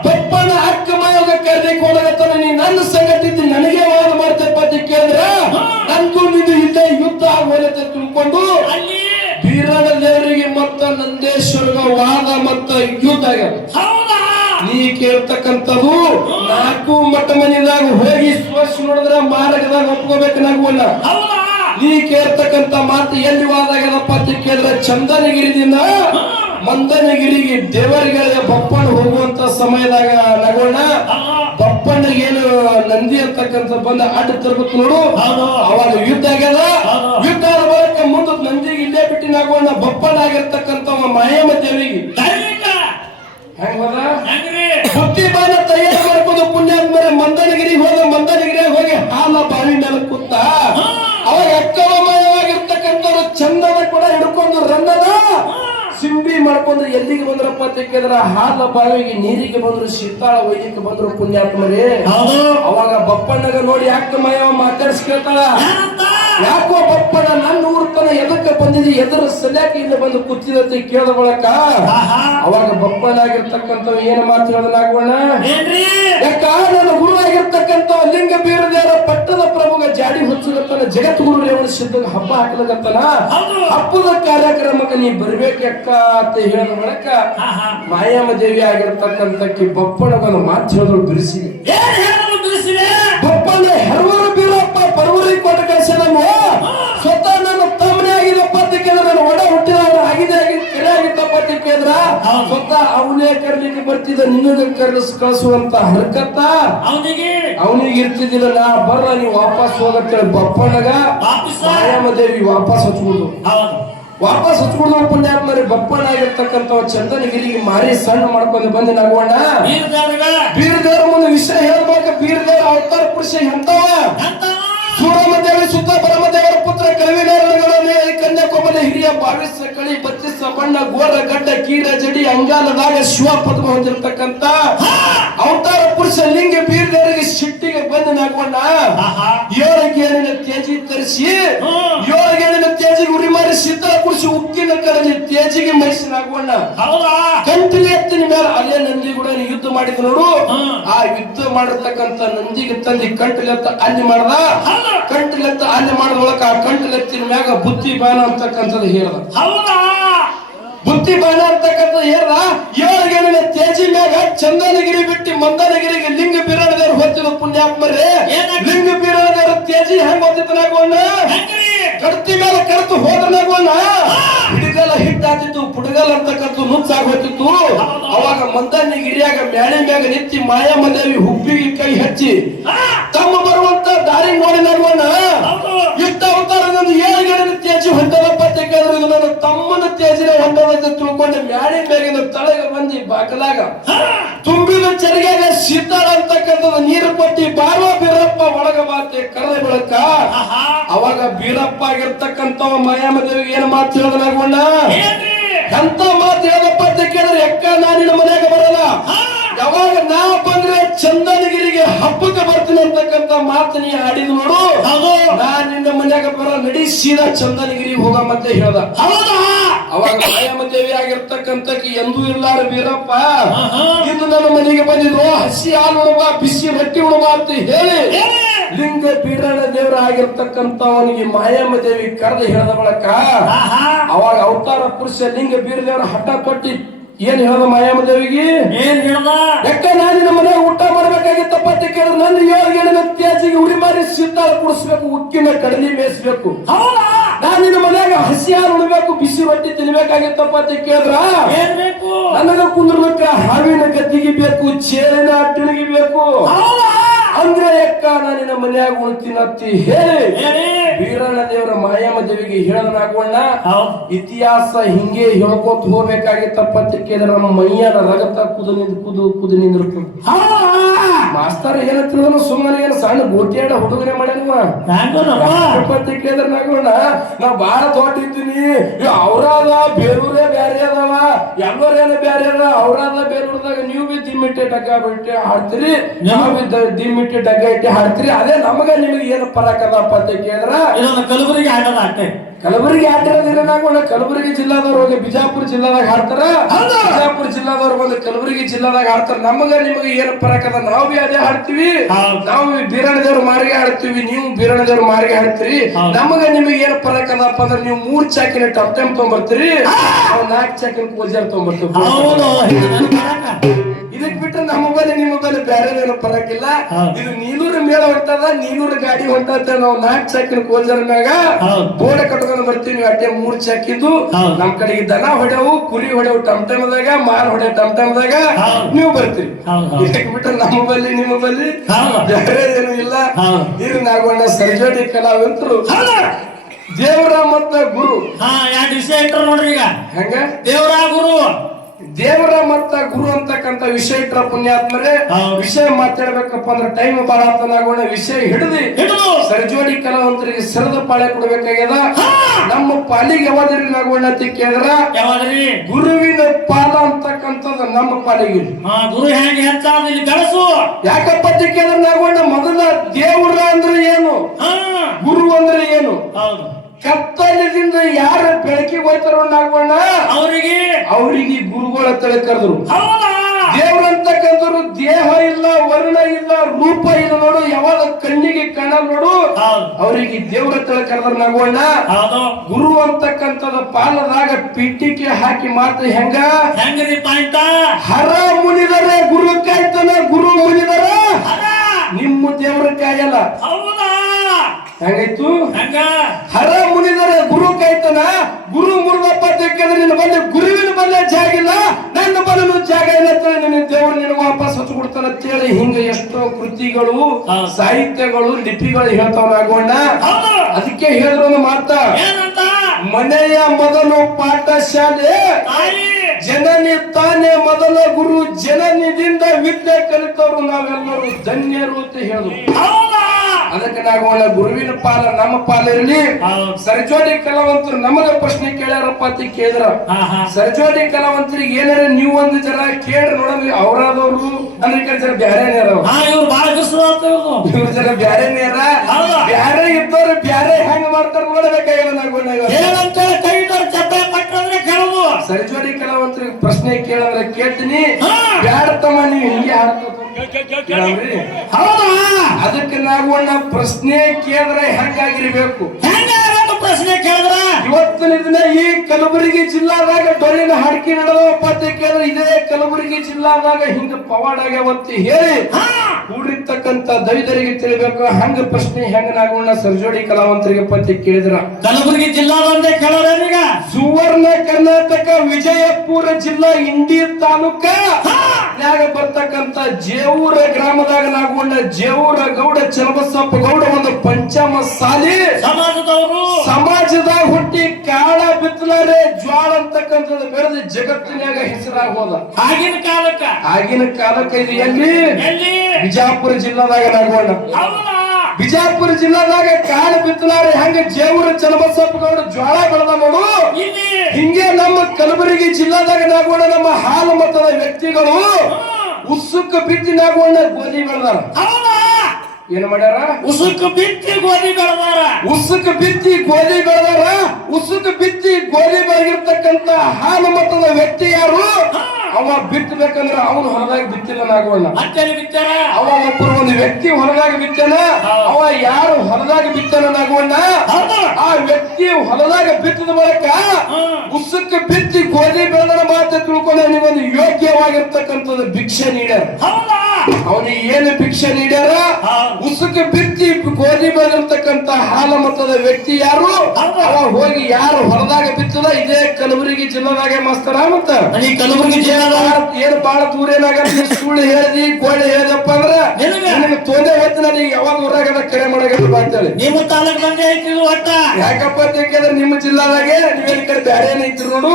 ಬಪ್ಪನ ಅಕ್ಕ ಮಾಯೋಗ ಕರೆದಕ್ಕೆ ಹೋಗತ್ತಾನ. ನೀ ನನ್ನ ಸಂಗತಿ ನನಗೆ ವಾದ ಮಾಡ್ತಪ್ಪ ಅಂತ ಕೇಳಿದ್ರೆ ನಂದು ನಿಂದು ಇಲ್ಲೇ ಯುದ್ಧ ಆಗೋಲತ್ತ ತಿಳ್ಕೊಂಡು ಬೀರಣ್ಣ ದೇವರಿಗೆ ಮತ್ತ ನಂದೇಶ್ವರಗ ವಾದ ಮತ್ತ ಯುದ್ಧ ಆಗ್ಯಾವ. ನೀ ಕೇಳ್ತಕ್ಕಂಥದ್ದು ನಾಲ್ಕು ಮಠ ಮನೆದಾಗ ಹೋಗಿ ಸೋಸಿ ನೋಡಿದ್ರೆ ಮಾರ್ಗದಾಗ ಒಪ್ಕೋಬೇಕು ನಾಗೋಣ. ನೀ ಕೇಳ್ತಕ್ಕಂತ ಮಾತು ಎಲ್ಲಿ ವಾದಾಗದಪ್ಪ ಅಂತ ಕೇಳಿದ್ರೆ ಚಂದನಗಿರಿದಿಂದ ಮಂದನಗಿರಿಗೆ ದೇವರಿಗೆ ಬಪ್ಪಣ್ಣ ಹೋಗುವಂತ ಸಮಯದಾಗ ನಗೋಣ ಬಪ್ಪಣ್ಣಗೆ ಏನು ನಂದಿ ಅಂತಕ್ಕಂಥ ಬಂದ ಅಡ್ಡ ತರಬೇಕು ನೋಡು. ಅವಾಗ ಯುದ್ಧ ಆಗ್ಯದ. ಯುದ್ಧ ಆದ ಬಳಿಕ ಮುಂದೆ ನಂದಿಗೆ ಇಲ್ಲೇ ಬಿಟ್ಟು ನಗೋಣ ಬಪ್ಪಣ್ಣ ಆಗಿರ್ತಕ್ಕಂಥ ಮಾಯಮ್ಮ ದೇವಿಗೆ ಹೆಂಗ್ ಹೋದ ಬುದ್ಧಿ ಬಾನ ತಯಾರು ಮಾಡ್ಕೊಂಡು ಪುಣ್ಯಾತ್ಮರೆ ಮಂದನಗಿರಿಗೆ ಹೋದ. ಮಂದನಗಿರಿಗೆ ಹೋಗಿ ಹಾಲ ಬಾವಿ ಮೇಲೆ ಕೂತ ಅವಾಗ ಅಕ್ಕವ ಮಾಯವಾಗಿರ್ತಕ್ಕಂಥವ್ರು ಚಂದನ ಕೂಡ ಹಿಡ್ಕೊಂಡು ರನ್ನದ ಸಿಂಬಿ ಮಾಡ್ಕೊಂಡು ಎಲ್ಲಿಗೆ ಬಂದ್ರಪ್ಪ ಅಂತ ಕೇಳಿದ್ರ ಹಾಲ ಬಾವಿಗೆ ನೀರಿಗೆ ಬಂದ್ರು ಶೀತಾಳ ಒಯ್ಲಿಕ್ಕೆ ಬಂದ್ರು ಪುಣ್ಯಾತ್ಮರೇ. ಅವಾಗ ಬಪ್ಪಣ್ಣಗ ನೋಡಿ ಯಾಕೆ ಮಾಯವ ಮಾತಾಡ್ಸಿ ಕೇಳ್ತಾಳ, ಯಾಕೋ ಬಪ್ಪಣ್ಣ ನನ್ನ ಊರ್ ತನ ಎದಕ್ಕೆ ಬಂದಿದಿ, ಎದುರ ಸಲ್ಯಾಕೆ ಇಲ್ಲಿ ಬಂದು ಕೂತಿದಂತೆ ಕೇಳಿದ ಬಳಕ ಅವಾಗ ಬಪ್ಪಣ್ಣ ಆಗಿರ್ತಕ್ಕಂಥ ಏನ್ ಮಾತು ಹೇಳೋದಾಗೋಣ, ಯಾಕ ನನ್ನ ಗುರು ಆಗಿರ್ತಕ್ಕಂಥ ಲಿಂಗ ಬೀರದೇವರ ಪಟ್ಟದ ಪ್ರಭುಗ ಜಾಡಿ ಹುಚ್ಚುಗತ್ತನ ಜಗದ್ಗುರು ರೇವಣ ಸಿದ್ಧ ಹಬ್ಬ ಹಾಕಲಗತ್ತನ ಹಬ್ಬದ ಕಾರ್ಯಕ್ರಮಕ್ಕೆ ನೀ ಬರ್ಬೇಕು ಅಕ್ಕ ಅಂತ ಹೇಳಿದ ಬಳಕ ಮಾಯಮ್ಮ ದೇವಿ ಆಗಿರ್ತಕ್ಕಂಥಕ್ಕೆ ಬಪ್ಪಣ್ಣಗೊಂದು ಮಾತು ಹೇಳಿದ್ರು ಬಿಡಿಸಿ. ಬಪ್ಪಣ್ಣ ಹೆರವರು ಬೀರಪ್ಪ ಪರ್ವರಿ ಕೊಟ್ಟ ಕಳಿಸ್ಯಾನ. ಸ್ವತಃ ನನ್ನ ತಮ್ಮನೇ ಆಗಿದಪ್ಪ ಅಂತ ಕೇಳಿದ್ರೆ ನನ್ನ ಒಡ ಹುಟ್ಟಿದವರು ಆಗಿದೆ ಕೆರೆ ಆಗಿದ್ದಪ್ಪ ಅಂತ ಕೇಳಿದ್ರ ಸ್ವತಃ ಅವನೇ ಕರ್ಲಿಕ್ಕೆ ಬರ್ತಿದ್ದ ನಿನ್ನಗೆ ಕಳಿಸುವಂತ ಹರಕತ್ತ ಅವನಿಗೆ ಇರ್ತಿದ್ದಿಲ್ಲ. ನಾ ಬರ್ರ ನೀವು ವಾಪಸ್ ಹೋಗತ್ತೇಳಿ ಬಪ್ಪಣ್ಣಗ ಮಾಯಮ್ಮ ದೇವಿ ವಾಪಸ್ ಹಚ್ಬಿಡುದು. ವಾಪಸ್ ಹಚ್ಬಿಡುದು ಪುಣ್ಯಾತ್ಮರಿ ಬಪ್ಪಣ್ಣ ಆಗಿರ್ತಕ್ಕಂಥ ಚಂದನಗಿರಿಗೆ ಮಾರಿ ಸಣ್ಣ ಮಾಡ್ಕೊಂಡು ಬಂದು ನಗೋಣ ಬೀರದೇವ್ರ ಮುಂದೆ ವಿಷಯ ಹೇಳ್ಬೇಕು. ಬೀರದೇವ್ರ ಅವತಾರ ಪುರುಷ ಎಂತವ ಸೂರಮದೇವಿ ಸುತ್ತ ಪರಮದೇವರ ಪುತ್ರ ಕವಿನೇರಗಳಲ್ಲಿ ಕನ್ಯಾಕುಮಾರಿ ಹಿರಿಯ ಬಾವಿಸ ಕಳಿ ಬಚ್ಚಿಸ ಬಣ್ಣ ಗೋರ ಗಡ್ಡ ಕೀರ ಜಡಿ ಅಂಗಾಲದಾಗ ಶಿವ ಪದ್ಮ ಹೊಂದಿರತಕ್ಕಂತ ಅವತಾರ ಪುರುಷ ಲಿಂಗ ಬೀರದೇವರಿಗೆ ಸಿಟ್ಟಿಗೆ ಬಂದು ನಗೋಣ 7 ಗೇಣಿನ ತೇಜಿ ತರಿಸಿ 7 ಗೇಣಿನ ತೇಜಿಗೆ ಉರಿ ಮಾರಿ ಸಿದ್ಧ ಕುಡಿಸಿ ಉಕ್ಕಿನ ಕರಲಿ ತೇಜಿಗೆ ಮೈಸಿ ನಗೋಣ ಕಂಟಿಲಿ ಎತ್ತಿನ ಮೇಲೆ ಅಲ್ಲೇ ನಂದಿ ಕೂಡ ಯುದ್ಧ ಮಾಡಿದ್ ನೋಡು. ಆ ಯುದ್ಧ ಮಾಡಿರ್ತಕ್ಕಂಥ ನಂದಿಗೆ ತಂದಿ ಕಂಟಿಲೆತ್ತ ಅಲ್ಲಿ ಮಾಡ್ದ. ಕಂಟಿಲೆತ್ತ ಅಲ್ಲಿ ಮಾಡಿದ ಒಳಕ ಆ ಕಂಟಿಲೆತ್ತಿನ ಮ್ಯಾಗ ಬುದ್ಧಿ ಬಾನ ಅಂತಕ್ಕಂಥದ್ದು ಹೇಳ್ದ. ಬುದ್ಧಿ ಬಾನ ಅಂತಕ್ಕಂಥದ್ದು ಹೇಳ್ದ. 7 ಗೇಣಿನ ತೇಜಿ ಮ್ಯಾಗ ಚಂದನಗಿರಿ ಬಿಟ್ಟು ಮಂದನಗಿರಿಗೆ ಲಿಂಗ ಬೀರದೇವ್ರು ಹೊತ್ತಿದ ಪುಣ್ಯಾತ್ಮರೇ. ಲಿಂಗ ಬೀರದೇವ್ರ ತೇಜಿ ಹೆಂಗ್ ಹೊತ್ತಿದ್ನಾಗೋಣ ಕಡ್ತಿ ಮೇಲೆ ಕರೆತು ಹೋದ್ರನಾಗೋಣ ಹಿಡಿಗಲ ಹಿಟ್ಟಾತಿತ್ತು ಪುಡಗಲ್ ಅಂತಕ್ಕಂಥ ನುಚ್ಚಾಗ ಹೋಗ್ತಿತ್ತು. ಅವಾಗ ಮಂದನಗಿರಿಯಾಗ ಮ್ಯಾಳಿ ಮ್ಯಾಗ ನಿಂತಿ ಮಾಯಮ್ಮ ದೇವಿ ಹುಬ್ಬಿಗೆ ಕೈ ಹಚ್ಚಿ ತಮ್ಮ ಬರುವಂತ ದಾರಿ ನೋಡಿ ನಗೋಣ ಇಷ್ಟ ಅವತಾರದಿಂದ 7 ಗೇಣಿನ ತೇಜಿ ಹೊಂಟದಪ್ಪ ಅಂತ ಕೇಳಿದ್ರೆ ಇದು ನನ್ನ ತಮ್ಮನ ತೇಜಿನ ಹೊಂಟದಂತ ತಿಳ್ಕೊಂಡು ಮ್ಯಾಳಿ ಮ್ಯಾಗಿನ ತಳಗ ಬಂದಿ ಬಾಕಲಾಗ ತುಂಬಿದ ಚರಿಗಾಗ ಶೀತಾಳ ಅಂತಕ್ಕಂಥದ್ದು ನೀರು ಕೊಟ್ಟಿ ಬಾರುವ ಬೀರಪ್ಪ ಒಳಗ ಮಾತೆ ಕರೆದ ಬೆಳಕ ಅವಾಗ ಬೀರಪ್ಪ ಆಗಿರ್ತಕ್ಕಂಥ ಮಾಯಮ್ಮ ದೇವಿಗೆ ಏನ್ ಮಾತು ಹೇಳೋದಾಗೋಣ ಎಂತ ಮಾತು ಹೇಳದಪ್ಪ ಅಂತ ಕೇಳಿದ್ರೆ ಎಕ್ಕ ನಾನಿನ ಮನೆಯಾಗ ಬರಲ್ಲ, ಯಾವಾಗ ನಾ ಬಂದ್ರೆ ಚಂದನಗಿರಿಗೆ ಹಬ್ಬಕ್ಕೆ ಬರ್ತೀನಿ ಅಂತಕ್ಕಂಥ ಮಾತು ನೀ ಆಡಿದ್ ನೋಡು. ನಾ ನಿನ್ನ ಮನ್ಯಾಗ ಬರ ನಡಿ ಸೀದಾ ಚಂದನಗಿರಿಗೆ ಹೋಗ ಮತ್ತೆ ಹೇಳ್ದ. ಅವಾಗ ಮಾಯಮ್ಮ ದೇವಿ ಆಗಿರ್ತಕ್ಕಂಥ ಎಂದೂ ಇರ್ಲಾರ ಬೀರಪ್ಪ ಇಂದು ನನ್ನ ಮನೆಗೆ ಬಂದಿದ್ರು ಹಸಿ ಹಾಲು ಉಣಬ ಬಿಸಿ ರೊಟ್ಟಿ ಉಣಬ ಅಂತ ಹೇಳಿ ಲಿಂಗ ಬೀರಣ್ಣ ದೇವರ ಆಗಿರ್ತಕ್ಕಂಥವನಿಗೆ ಮಾಯಮ್ಮ ದೇವಿ ಕರೆದ ಹೇಳ್ದ ಬಳಕ ಅವಾಗ ಅವತಾರ ಪುರುಷ ಲಿಂಗ ಬೀರದೇವರ ಹಠ ಕೊಟ್ಟಿ ಏನ್ ಹೇಳ್ದ ಮಾಯಮ್ಮ ದೇವಿಗೆ, ಏನ್ ಹೇಳ್ದ ಯಾಕ ನಾನಿನ ಮನೆಯಾಗ ಊಟ ಮಾಡ್ಬೇಕಾಗಿತ್ತಪ್ಪ ಅಂತ ಕೇಳಿದ್ರೆ ನನ್ನ 7 ಗೇಣಿನ ತೇಜಿಗೆ ಉರಿ ಮಾರಿ ಸಿದ್ಧಾಳ ಕುಡಿಸ್ಬೇಕು, ಉಕ್ಕಿನ ಕಡಲಿ ಮೇಯಿಸ್ಬೇಕು, ನಾನಿನ ಮನೆಯಾಗ ಹಸಿ ಹಾಲು ಉಣ್ಬೇಕು, ಬಿಸಿ ರೊಟ್ಟಿ ತಿನ್ಬೇಕಾಗಿತ್ತಪ್ಪ ಅಂತ ಕೇಳಿದ್ರ ನನಗ ಕುಂದ್ರಬೇಕ ಹಾವಿನ ಗದ್ದಿಗೆ ಬೇಕು, ಚೇಳಿನ ಅಟ್ಟಿಣಿಗೆ ಬೇಕು ಅಂದ್ರೆ ಎಕ್ಕ ನಾನಿನ ಮನೆಯಾಗ ಉಣ್ತೀನತ್ತಿ ಹೇಳಿ ಬೀರಣ್ಣ ದೇವರ ಮಾಯಮ್ಮ ದೇವಿಗೆ ಹೇಳೋದಾಗೋಣ ಇತಿಹಾಸ ಹಿಂಗೆ ಹೇಳ್ಕೊತ ಹೋಗ್ಬೇಕಾಗಿತ್ತಪ್ಪ ಅಂತ ಕೇಳಿದ್ರೆ ನಮ್ಮ ಮೈಯನ ರಗತ ಕುದು ನಿಂದಿರ್ತದೆ. ಮಾಸ್ತರ್ ಏನಂತ ಸುಮ್ಮನೆ ಏನು ಸಣ್ಣ ಗೋಟಿಯಾಡ ಹುಡುಗನೆ ಮಾಡ್ಯಾನಪ್ಪ ಅಂತ ಕೇಳಿದ್ರೆ ನಾಗೋಣ ನಾ ಬಾಳ ದೊಡ್ಡ ಇದ್ದೀನಿ, ಅವ್ರಾದ ಬೇಲೂರೇ ಬ್ಯಾರೆ ಅದಾವ, ಎಲ್ಲರೇನ ಬ್ಯಾರೆ ಅದ, ಅವ್ರಾದ ಬೇಲೂರದಾಗ ನೀವು ಬಿ ದಿಮ್ಮಿಟ್ಟೆ ಡಗ್ಗ ಬಿಟ್ಟೆ ಹಾಡ್ತೀರಿ, ನಾವು ಬಿ ದಿಮ್ಮಿಟ್ಟೆ ಡಗ್ಗ ಇಟ್ಟೆ ಹಾಡ್ತೀರಿ, ಅದೇ ನಮಗ ನಿಮಗೆ ಏನು ಫರಕ್ ಅದಪ್ಪ ಅಂತ ಕೇಳಿದ್ರ ಕಲಬುರಗಿ ಆಟದ ಅಟ್ಟೆ ಕಲಬುರಗಿ ಆಟಿರೋದಿರೋಣ. ಕಲಬುರಗಿ ಜಿಲ್ಲಾದವ್ರು ಹೋಗಿ ಬಿಜಾಪುರ ಜಿಲ್ಲಾದಾಗ ಹಾಡ್ತಾರ, ಬಿಜಾಪುರ ಜಿಲ್ಲಾದವ್ರು ಬಂದು ಕಲಬುರಗಿ ಜಿಲ್ಲಾದಾಗ ಹಾಡ್ತಾರ. ನಮಗ ನಿಮಗೆ ಏನು ಫರಕ್ ಅದ, ನಾವು ಬಿ ಅದೇ ಹಾಡ್ತೀವಿ, ನಾವು ಬೀರಣ್ಣ ದೇವ್ರ ಮಾರಿಗೆ ಹಾಡ್ತೀವಿ, ನೀವು ಬೀರಣ್ಣ ದೇವ್ರ ಮಾರಿಗೆ ಹಾಡ್ತೀರಿ, ನಮಗ ನಿಮಗೆ ಏನು ಫರಕ್ ಅದಪ್ಪ ಅಂದ್ರೆ ನೀವು 3 ಚಾಕಿನ ಟಪ್ ಟೈಮ್ ತಗೊಂಡ್ಬರ್ತೀರಿ, ನಾವು 4 ಚಾಕಿನ ಪೂಜಾರ್ ತಗೊಂಡ್ಬರ್ತೀವಿ. ಇದು ಇದಕ್ ಬಿಟ್ರೆ ನಮ್ಮ ಬಲ್ಲಿ ನಿಮ್ಮ ಬಲ್ಲಿ ಬೇರೆ ಏನು ಪರಕಿಲ್ಲ. ಇದು ನೀಲೂರು ಮೇಳ ಹೊಂಟದ, ನೀಲೂರು ಗಾಡಿ ಹೊಂಟದ. ನಾವು 4 ಚಾಕಿನ ಕೋಲ್ಜರ್ ಮ್ಯಾಗ ಬೋರ್ಡ್ ಕಟ್ಕೊಂಡ್ ಬರ್ತೀವಿ. ನೀವು ಅಟ್ಟೆ 3 ಚಾಕಿದ್ದು ನಮ್ ಕಡೆಗೆ ದನ ಹೊಡೆವು, ಕುರಿ ಹೊಡೆವು ಟಮ್ಟಮ್ದಾಗ, ಮಾರ್ ಹೊಡೆ ಟಮ್ಟಮ್ದಾಗ ನೀವು ಬರ್ತೀರಿ. ಇದಕ್ ಬಿಟ್ರೆ ನಮ್ಮ ಬಲ್ಲಿ ನಿಮ್ಮ ಬಲ್ಲಿ ಬೇರೆ ಏನು ಇಲ್ಲ. ಇದು ನಾಗೋಣ ಸರ್ಜೋಡಿ ಕಲಾವಂತರು ದೇವರ ಮತ್ತ ಗುರು. ಎರಡು ವಿಷಯ ಇಟ್ರು ನೋಡ್ರಿ. ಈಗ ಹೆಂಗ ದೇವರ ಗುರು, ದೇವರ ಮತ್ತ ಗುರು ಅಂತಕ್ಕಂತ ವಿಷಯ ಇಟ್ರ ಪುಣ್ಯಾತ್ಮರೇ. ವಿಷಯ ಮಾತಾಡ್ಬೇಕಪ್ಪ ಅಂದ್ರೆ ಟೈಮ್ ಬಾಳ ಆಗೋಣ. ವಿಷಯ ಹಿಡಿದು ಸರ್ಜೋಡಿ ಕಲಾವಂತರಿಗೆ ಸರದ ಪಾಳೆ ಕೊಡ್ಬೇಕಾಗ್ಯದ. ನಮ್ಮ ಪಾಲಿಗೆ ಯಾವಾದ್ರಿ ನಾಗೋಣ ಕೇಳಿದ್ರ ಯಾವಾದ್ರಿ ಗುರುವಿನ ಪಾಲ ಅಂತಕ್ಕಂಥದ್ದು ನಮ್ಮ ಪಾಲಿಗೆ. ಗುರು ಹೆಂಗೆ ಹೆಚ್ಚಾದ ಇಲ್ಲಿ ಬೆಳಸು. ಯಾಕಪ್ಪ ಕೇಳಿದ್ರ ನಾಗೋಣ ಮೊದಲ ದೇವರ ಅಂದ್ರೆ ಏನು, ಗುರು ಅಂದ್ರೆ ಏನು? ಕತ್ತಲದಿಂದ ಯಾರ ಬೆಳಕಿಗೆ ಹೋಯ್ತಾರೋ ನಾಗೋಣ ಅವರಿಗೆ ಗುರುಗಳ ತಲೆ ಕರೆದ್ರು. ದೇವ್ರಂತಕ್ಕಂಥವ್ರು ದೇಹ ಇಲ್ಲ, ವರ್ಣ ಇಲ್ಲ, ರೂಪ ಇಲ್ಲ ನೋಡು, ಯಾವಾಗ ಕಣ್ಣಿಗೆ ಕಣ್ಣ ನೋಡು ಅವರಿಗೆ ದೇವ್ರ ತಲೆ ಕರೆದ್ರ ನಾಗೋಣ. ಗುರು ಅಂತಕ್ಕಂಥದ ಪಾಲದಾಗ ಪಿಟ್ಟಿಕೆ ಹಾಕಿ ಮಾತ್ರ ಹೆಂಗ್ರಿ ಪಾಯಿಂಟ್. ಹರ ಮುನಿದರೆ ಗುರು ಕಾಯ್ತಾನ, ಗುರು ಮುನಿದರ ನಿಮ್ಮ ದೇವ್ರ ಕಾಯಲ್ಲ. ಹೆಂಗಾಯ್ತು? ಹರ ಮುನಿದರೆ ಗುರು ಕಾಯ್ತಾನ, ಗುರು ಮುರಿದಪ್ಪ ತೆಕ್ಕಿದ್ರೆ ನಿನ್ನ ಬಂದೆ ಗುರುವಿನ ಬಂದೆ ಜಾಗ ಇಲ್ಲ, ನನ್ನ ಬಲ್ಲೂ ಜಾಗ ಇಲ್ಲ ಅಂತೇಳಿ ನಿನ್ನ ದೇವರು ನಿನಗೆ ವಾಪಸ್ ಹಚ್ಚು ಕೊಡ್ತಾನ ಅಂತೇಳಿ ಹಿಂಗ ಎಷ್ಟೋ ಕೃತಿಗಳು, ಸಾಹಿತ್ಯಗಳು, ಲಿಪಿಗಳು ಹೇಳ್ತಾವನಾಗೋಣ. ಅದಕ್ಕೆ ಹೇಳಿದ್ರು ಮಾತ, ಮನೆಯ ಮೊದಲು ಪಾಠಶಾಲೆ, ಜನನಿ ತಾನೇ ಮೊದಲ ಗುರು, ಜನನಿದಿಂದ ವಿದ್ಯೆ ಕಲಿತವರು ನಾವೆಲ್ಲರೂ ಧನ್ಯರು ಅಂತ ಹೇಳಿದ್ರು. ಅದಕ್ಕೆ ನಾಗೋಣ ಗುರುವಿನ ಪಾಲ ನಮ್ಮ ಪಾಲ ಇರಲಿ. ಸರ್ಜೋಡಿ ಕಲಾವಂತರು ನಮಗ ಪ್ರಶ್ನೆ ಕೇಳ್ಯಾರಪ್ಪ ಅಂತ ಕೇಳಿದ್ರ, ಸರ್ಜೋಡಿ ಕಲಾವಂತರಿಗೆ ಏನಾರ ನೀವು ಒಂದು ಜರ ಕೇಳ್ರಿ ನೋಡಂದ್ರಿ. ಅವರಾದವ್ರು ಅಂದ್ರೆ ಜರ ಬ್ಯಾರೇನೇರ, ಇವ್ರು ಜರ ಬ್ಯಾರೇನೇರ, ಬ್ಯಾರೆ ಇದ್ದವ್ರು ಬ್ಯಾರೆ ಹೆಂಗ್ ಮಾಡ್ತಾರ ನೋಡಬೇಕಾಗಿಲ್ಲ. ನಾಗೋಣ ಸರ್ಜೋಡಿ ಕಲಾವಂತರಿಗೆ ಪ್ರಶ್ನೆ ಕೇಳಂದ್ರೆ ಕೇಳ್ತೀನಿ, ಬ್ಯಾಡತಮ್ಮ ನೀವು ಹಿಂಗೆ ಹಾಡ್ತ. ಅದಕ್ಕೆ ನಾಗೋಣ ಪ್ರಶ್ನೆ ಕೇಳಿದ್ರೆ ಹೆಂಗಾಗಿರ್ಬೇಕು, ಪ್ರಶ್ನೆ ಕೇಳಿದ್ರ ಇವತ್ತಿನ ದಿನ ಈ ಕಲಬುರಗಿ ಜಿಲ್ಲಾದಾಗ ಡೊಳ್ಳಿನ ಹಾಡಿಕೆ ನಡೆದವಪ್ಪ ಅಂತ ಕೇಳಿದ್ರೆ ಇದೇ ಕಲಬುರಗಿ ಜಿಲ್ಲಾದಾಗ ಹಿಂಗ ಪವಾಡ ಆಗ್ಯಾವಂತ ಹೇಳಿ ಕೂಡಿರ್ತಕ್ಕಂತ ದೈವರಿಗೆ ತಿಳಿಬೇಕು. ಹಂಗ ಪ್ರಶ್ನೆ ಹೆಂಗ ನಾಗೋಣ ಸರ್ಜೋಡಿ ಕಲಾವಂತರಿಗೆ ಪತ್ತಿ ಕೇಳಿದ್ರ ಕಲಬುರಗಿ ಜಿಲ್ಲಾದಂತೆ ಕೇಳೋರೀಗ ಸುವರ್ಣ ಕರ್ನಾಟಕ ವಿಜಯಪುರ ಜಿಲ್ಲಾ ಇಂಡಿ ತಾಲೂಕ ಬರ್ತಕ್ಕಂತ ಜೇವೂರ ಗ್ರಾಮದಾಗ ನಾಗೋಣ ಜೇವೂರ ಗೌಡ ಚಲಬಸಪ್ಪ ಗೌಡ ಒಂದು ಪಂಚಮ ಸಾಲಿ ಸಮಾಜದಾಗ ಹುಟ್ಟಿ ಕಾಳ ಬಿತ್ತಲಾರೆ ಜ್ವಾಳ ಅಂತಕ್ಕಂಥದ್ದು ಬೆಳೆದು ಜಗತ್ತಿನಾಗ ಹೆಸರಾಗ ಹೋದ. ಆಗಿನ ಕಾಲಕ್ಕ ಇದು ಎಲ್ಲಿ? ಬಿಜಾಪುರ ಜಿಲ್ಲಾದಾಗ ನಾಗೋಣ. ಬಿಜಾಪುರ ಜಿಲ್ಲಾದಾಗ ಕಾಳ ಬಿತ್ತಲಾರೆ ಹಂಗ ಜೇವೂರ ಚಲಬಸಪ್ಪ ಗೌಡ ಜ್ವಾಳ ಬೆಳೆದ ನೋಡು. ಹಿಂಗೆ ನಮ್ಮ ಕಲಬುರಗಿ ಜಿಲ್ಲಾದಾಗ ನಾಗೋಣ ನಮ್ಮ ಹಾಲು ಮತದ ವ್ಯಕ್ತಿಗಳು ಉಸುಕ ಬಿತ್ತಿ ನಾಗೋಣ ಗೋಧಿ ಬೆಳೆದಾರ. ಏನ್ ಮಾಡ್ಯಾರ? ಉಸುಕ ಬಿತ್ತಿ ಗೋಧಿ ಬೆಳೆದಾರ. ಉಸುಕ ಬಿತ್ತಿ ಗೋಧಿ ಬೆಳೆದಾರ. ಉಸುಕ ಬಿತ್ತಿ ಗೋಧಿ ಬೆಳಗಿರ್ತಕ್ಕಂತ ಹಾಲು ಮತದ ವ್ಯಕ್ತಿ ಯಾರು? ಅವ ಬಿತ್ತಬೇಕಂದ್ರ ಅವನು ಹೊಲದಾಗ ಬಿತ್ತಿಲ್ಲ ನಾಗೋಣ. ಅವ ಒಬ್ಬರು ಒಂದು ವ್ಯಕ್ತಿ ಹೊಲದಾಗ ಬಿತ್ತಾನ. ಅವ ಯಾರು ಹೊಲದಾಗ ಬಿತ್ತಾನ ನಾಗೋಣ, ಆ ವ್ಯಕ್ತಿ ಹೊಲದಾಗ ಬಿತ್ತದ ಮೂಲಕ ಉಸುಕ ಬಿತ್ತಿ ಗೋಧಿ ಬೆಳೆದ ಮಾತ್ರ ತಿಳ್ಕೊಂಡ ನೀವೊಂದು ಯೋಗ್ಯವಾಗಿರ್ತಕ್ಕಂಥದ್ದು ಭಿಕ್ಷೆ ನೀಡ್ಯಾರ. ಅವನಿಗೆ ಏನು ಭಿಕ್ಷೆ ನೀಡ್ಯಾರ? ಉಸುಕ ಬಿತ್ತಿ ಗೋಧಿ ಬೆಳೆದಿರ್ತಕ್ಕಂತ ಹಾಲ ಮತದ ವ್ಯಕ್ತಿ ಯಾರು? ಅವ ಹೋಗಿ ಯಾರು ಹೊಲದಾಗ ಬಿತ್ತದ ಇದೇ ಕಲಬುರಗಿ ಜಿಲ್ಲಾದಾಗ ಮಾಸ್ತರ. ಮತ್ತ ಈ ಕಲಬುರಗಿ ಜಿಲ್ಲಾ ಏನು ಬಾಳ ದೂರ ಏನಾಗಲ್ಲ. ಸುಳ್ಳು ಹೇಳ್ದಿ ಗೋಳಿ ಹೇಳ್ದಪ್ಪ ಅಂದ್ರ ನಿನಗೆ ತೊಂದೆ ಹೊತ್ತಿನ ಯಾವಾಗ ಊರಾಗದ ಕರೆ ಮಾಡಾಗಲ್ಲ ಅಂತೇಳಿ ನಿಮ್ಮ ತಾಲೂಕ್ ಬಂದೇ ಐತಿ ಒಟ್ಟ. ಯಾಕಪ್ಪ ಅಂತಂದ್ರೆ ನಿಮ್ಮ ಜಿಲ್ಲಾದಾಗೆ ನೀವೇನ್ ಕಡೆ ಬ್ಯಾರೆ ಐತಿ ನೋಡು,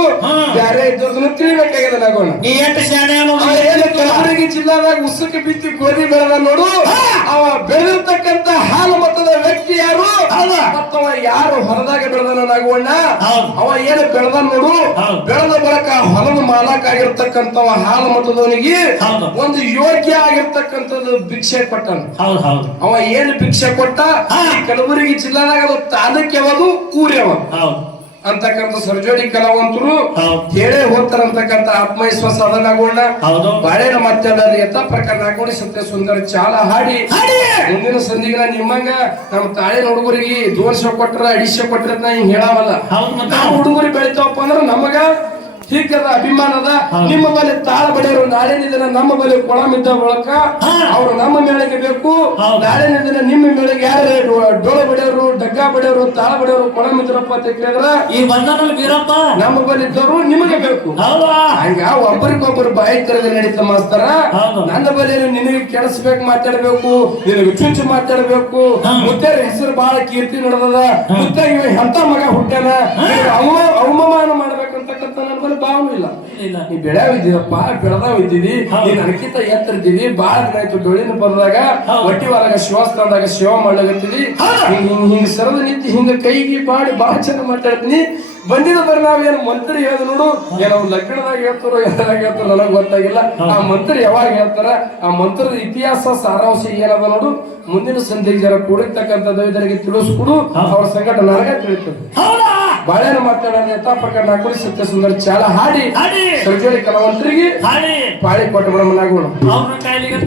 ಬ್ಯಾರೆ ಇದ್ದೋದನ್ನು ತಿಳಿಬೇಕಾಗ್ಯದ ನಾಗೋಣ. ನೀ ಎಷ್ಟು ಶಾಣೆ ಏನು ಕಲಬುರಗಿ ಜಿಲ್ಲಾದಾಗ ಉಸುಕ ಬಿತ್ತಿ ಗೋಧಿ ಬೆಳೆದ ನೋಡು, ಅವ ಬೆಳೆದಿರ್ತಕ್ಕಂತ ಹಾಲು ಮತದ ವ್ಯಕ್ತಿ ಯಾರು? ಮತ್ತವ ಯಾರು ಹೊಲದಾಗ ಬೆಳೆದನ ನಾಗೋಣ. ಅವ ಏನು ಬೆಳೆದ ನೋಡು, ಬೆಳೆದ ಬಳಕ ಹೊಲದ ಮಾಲಕ್ ಆಗಿರ್ತಕ್ಕಂಥವ ಹಾಲು ಮತದವನಿಗೆ ಒಂದು ಯೋಗ್ಯ ಆಗಿರ್ತಕ್ಕಂಥದ್ದು ಭಿಕ್ಷೆ ಕೊಟ್ಟನು. ಅವ ಏನು ಭಿಕ್ಷೆ ಕೊಟ್ಟ? ಕಲಬುರಗಿ ಜಿಲ್ಲಾದಾಗ ಅದು ತಾಲೂಕ್ ಯಾವುದು, ಊರ್ ಯಾವುದು ಅಂತಕ್ಕಂಥ ಸರ್ಜೋಡಿ ಕಲಾವಂತರು ಹೇಳೇ ಹೋಗ್ತಾರಂತಕ್ಕಂಥ ಆತ್ಮವಿಶ್ವಾಸ ಅದನ್ನಾಗೋಣ. ಬಾಳೆನ ಮಾತಾಡೋದು ಯಥ ಪ್ರಕಾರ ನಾಗೋಡಿ ಸತ್ಯ ಸುಂದರ ಚಾಲ ಹಾಡಿ ಮುಂದಿನ ಸಂದಿಗಿನ ನಿಮ್ಮಂಗ ನಮ್ಮ ತಾಳಿನ ಹುಡುಗರಿಗೆ 200 ಕೊಟ್ರ 250 ಕೊಟ್ರ ಹಿಂಗ್ ಹೇಳಾವಲ್ಲ. ನಾವು ಹುಡುಗರಿಗೆ ಬೆಳಿತಾವಪ್ಪ ಅಂದ್ರ ನಮಗ ಹೀಗದ ಅಭಿಮಾನ ಅದ. ನಿಮ್ಮ ಬಳಿ ತಾಳ ಬಡಿಯವರು ನಾಳಿನ ದಿನ ನಮ್ಮ ಬಳಿ ಕೊಳಮಿದ್ದ ಬಳಕ ಅವ್ರು ನಮ್ಮ ಮೇಳೆಗೆ ಬೇಕು. ನಾಳಿನ ದಿನ ನಿಮ್ಮ ಮೇಳೆಗೆ ಯಾರು ಡೋಳ ಬಡಿಯವರು, ಡಗ್ಗ ಬಡಿಯವರು, ತಾಳ ಬಡಿಯವರು, ಕೊಳಮಿದ್ರಪ್ಪ ಅಂತ ಕೇಳಿದ್ರ ಈ ಬಂಧನಲ್ಲಿ ಬೀರಪ್ಪ ನಮ್ಮ ಬಳಿ ಇದ್ದವರು ನಿಮಗೆ ಬೇಕು. ಹಂಗ ಒಬ್ಬರಿಗೊಬ್ಬರು ಬಾಯಿ ಕರೆದ ನಡೀತ ಮಾಸ್ತರ. ನನ್ನ ಬಳಿ ನಿನಗೆ ಕೆಡಿಸ್ಬೇಕು ಮಾತಾಡ್ಬೇಕು, ನಿನಗೆ ಚುಂಚು ಮಾತಾಡ್ಬೇಕು. ಮುದ್ದರ ಹೆಸರು ಬಹಳ ಕೀರ್ತಿ ನಡೆದದ. ಮುದ್ದ ಇವ ಎಂತ ಮಗ ಹುಟ್ಟ್ಯಾನ, ಅವಮಾನ ಮಾಡ್ಬೇಕಂತಕ್ಕಂತ ನನ್ನ ಬಳಿ ಭಾವನೆ ಇಲ್ಲ. ನೀ ಬೆಳೆವಿದ್ದೀರಪ್ಪ, ಬೆಳೆದಾವ್ ಇದ್ದೀವಿ, ನೀನ್ ಅನ್ಕಿತ ಎತ್ತರ ಇದ್ದೀವಿ. ಬಾಳ ದಿನ ಆಯ್ತು ಡೊಳ್ಳಿನ ಪದದಾಗ ಒಟ್ಟಿ ಹೊರಗ ಶಿವಸ್ಥಾನದಾಗ ಸೇವಾ ಮಾಡ್ಲಾಗತ್ತೀವಿ. ಹಿಂಗ ಸರದ ನಿಂತು ಹಿಂಗ ಕೈಗಿ ಮಾಡಿ ಬಹಳ ಚೆನ್ನಾಗಿ ಮಾತಾಡ್ತೀನಿ. ಬಂದಿದ ಬರೀ ನಾವೇನು ಮಂತ್ರಿ ಹೇಳ್ದು ನೋಡು, ಏನೋ ಲಗ್ನದಾಗ ಹೇಳ್ತಾರೋ ಎದ್ರಾಗ ಹೇಳ್ತಾರೋ ನನಗ್ ಗೊತ್ತಾಗಿಲ್ಲ. ಆ ಮಂತ್ರಿ ಯಾವಾಗ ಹೇಳ್ತಾರ, ಆ ಮಂತ್ರದ ಇತಿಹಾಸ ಸಾರಾಂಶ ಏನದ ನೋಡು. ಮುಂದಿನ ಸಂಧಿಗೆ ಜರ ಕೂಡಿರ್ತಕ್ಕಂಥದ್ದು ಇದರಿಗೆ ತಿಳಿಸ್ಕೊಡು. ಅವ್ರ ಸಂಕಟ ನನಗ ತಿಳಿತದೆ. ಬಾಳೆನ ಮಾತಾಡೋಣ ಯಥಾ ಪ್ರಕಾರ ನಾಲ್ಕು ಸತ್ಯ ಸುಂದರ ಚಾಲ ಹಾಡಿ ಸರ್ಜೋಳಿ ಕಲಾವಂತರಿಗೆ ಪಾಳಿ ಕೊಟ್ಟು ಬಿಡಮನಾಗೋಣ. ಅವ್ರ ಕಾಯಿಲೆಗೆ